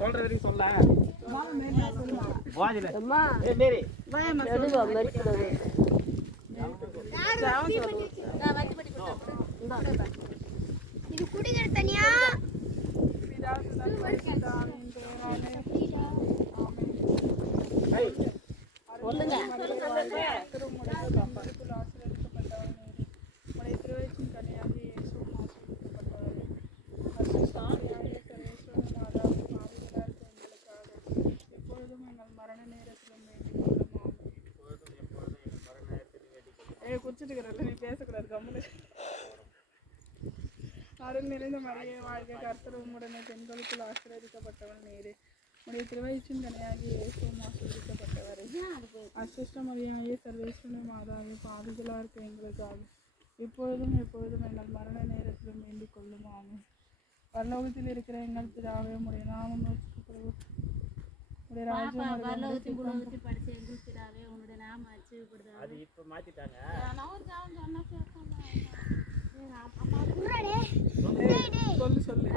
சொல்ற வரைக்கும் சொல்ல வாஜில அம்மா ஏ மேரி வாயம்மா சொல்லுவா மரிக்குது இது குடிக்கிற தனியா சொல்லுங்க அருள் நிறைந்த மரியே வாழ்க, கர்த்தர் உம்முடனே பெண்களுக்குள் ஆசீர்வதிக்கப்பட்டவள் நீரே. உடைய திருவயிற்றின் கனியாகிய இயேசுவும் ஆசீர்வதிக்கப்பட்டவரே. அசுஷ்ட மரியாயே சர்வேஸ்வரனுடைய மாதாவே, பாவிகளா இருக்க எங்களுக்காக இப்பொழுதும் எப்பொழுதும் எங்கள் மரண நேரத்திலும் வேண்டிக் கொள்ளும். ஆமென். பரலோகத்தில் இருக்கிற எங்கள் பிதாவே, உம்முடைய நாமம் உச்சரிக்கப்படுவது, உம்முடைய ராஜ்யம் பரலோகத்தில் பூலோகத்தில் படைத்த எங்கள் பிதாவே, உம்முடைய நாமம் அர்ச்சிக்கப்படுவது. அது இப்ப மாத்திட்டாங்க. சொல்லு சொல்லு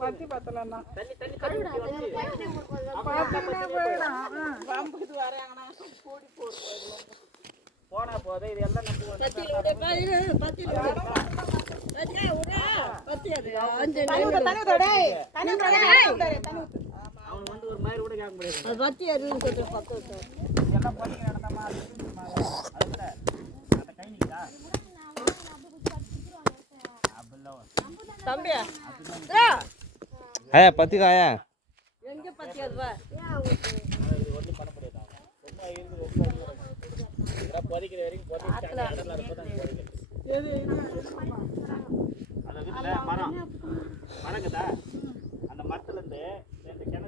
பத்தி பத்தலன்னா போனா போதே இதெல்லாம் அவன் வந்து ஒரு மாதிரி கூட கேட்க முடியாது. அது பத்தி எல்லாம் பண்ணி நடந்தமா அந்த கை நிக்கா தம்பியா ஆயா பத்திக்காயா எங்க பத்தி அதுவா ஒன்றும் பண்ண முடியாது. சும்மா இருந்து பொதிக்கிற வரைக்கும் அந்த வீட்டில் மரங்குதா அந்த மரத்துலேருந்து 2 கிணறு